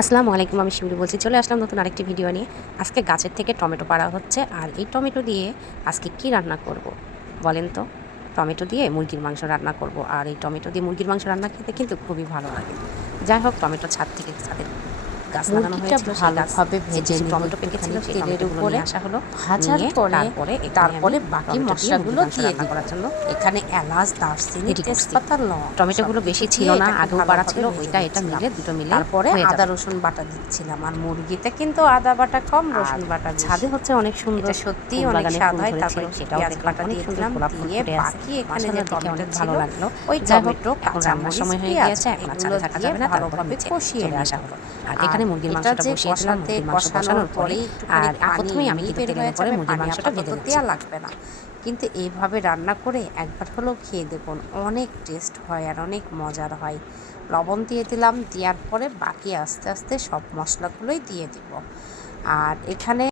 আসসালামু আলাইকুম, আমি শিউলি বলছি। চলে আসলাম নতুন আরেকটি ভিডিও নিয়ে। আজকে গাছের থেকে টমেটো পাড়া হচ্ছে, আর এই টমেটো দিয়ে আজকে কি রান্না করব বলেন তো? টমেটো দিয়ে মুরগির মাংস রান্না করব, আর এই টমেটো দিয়ে মুরগির মাংস রান্না খেতে কিন্তু খুবই ভালো লাগে। যাই হোক, টমেটো ছাদের গাছ লাগানো মুরগিটা হয়েছিল, সেই গাছ ভালোভাবে যে ভেজে কিছু নেব টমেটো পেকেছিল একটুখানি সেই তেলের টমেটোগুলো উপরে। নিয়ে আসা হলো। ভাজার নিয়ে পরে এখানে আমি বাকি টমেটো দিয়ে মুরগির মশলাগুলো মাংস দিয়ে রান্না দিব। করার জন্য এখানে এলাচ, দারচিনি, রেডি করছি। তেজপাতা, লং টমেটোগুলো সবকিছু বেশি ছিল দিয়ে না, এটাকে আগেও পাড়া ভালোভাবে ছিল, ভেজে ওইটা এটা নিচ্ছিলাম। মিলে দুটো মিলে তারপরে হয়ে আদা যাবে। রসুন বাটা দিচ্ছিলাম, আর মুরগিতে কিন্তু আদা বাটা কম, আর রসুন বাটা ছাদে বেশি। হচ্ছে অনেক সুন্দর এটা সত্যিই ফুল অনেক বাগানে স্বাদ ফুল হয়। ধরেছিল, তারপরে একটু সেটাও পেঁয়াজ দেখলাম বাটা অনেক দিয়ে সুন্দর দিলাম, গোলাপ ফুল দিয়ে ফুটে আছে। বাকি এখানে যে মাশাআল্লাহ, দেখে টমেটো অনেক ছিল ভালো লাগলো। ওই যাই হোক, টমেটো, এখন রান্নার কাঁচামরিচ, সময় হয়ে পেঁয়াজ গিয়েছে, এখন আর ছাদে এগুলো থাকা দিয়ে যাবে না, তারপর ভালোভাবে নিচে কষিয়ে চলে নিব। আসা হলো। আর এখানে আর মুরগির এটা মাংসটা যে বসিয়ে দিলাম। মুরগির মাংস কষানোর বসানোর পরে পরেই একটুখানি পানি প্রথমেই আমি এমনি কিন্তু বের তেলের হয়ে উপরে যাবে, মুরগির পানি মাংসটা আপাতত ভেজে নিচ্ছি। দেওয়া লাগবে না। কিন্তু এইভাবে রান্না করে একবার হলেও খেয়ে দেখুন, অনেক টেস্ট হয় আর অনেক মজার হয়। লবণ দিয়ে দিলাম, দেওয়ার পরে বাকি আস্তে আস্তে সব মশলাগুলোই দিয়ে দিব। আর এখানে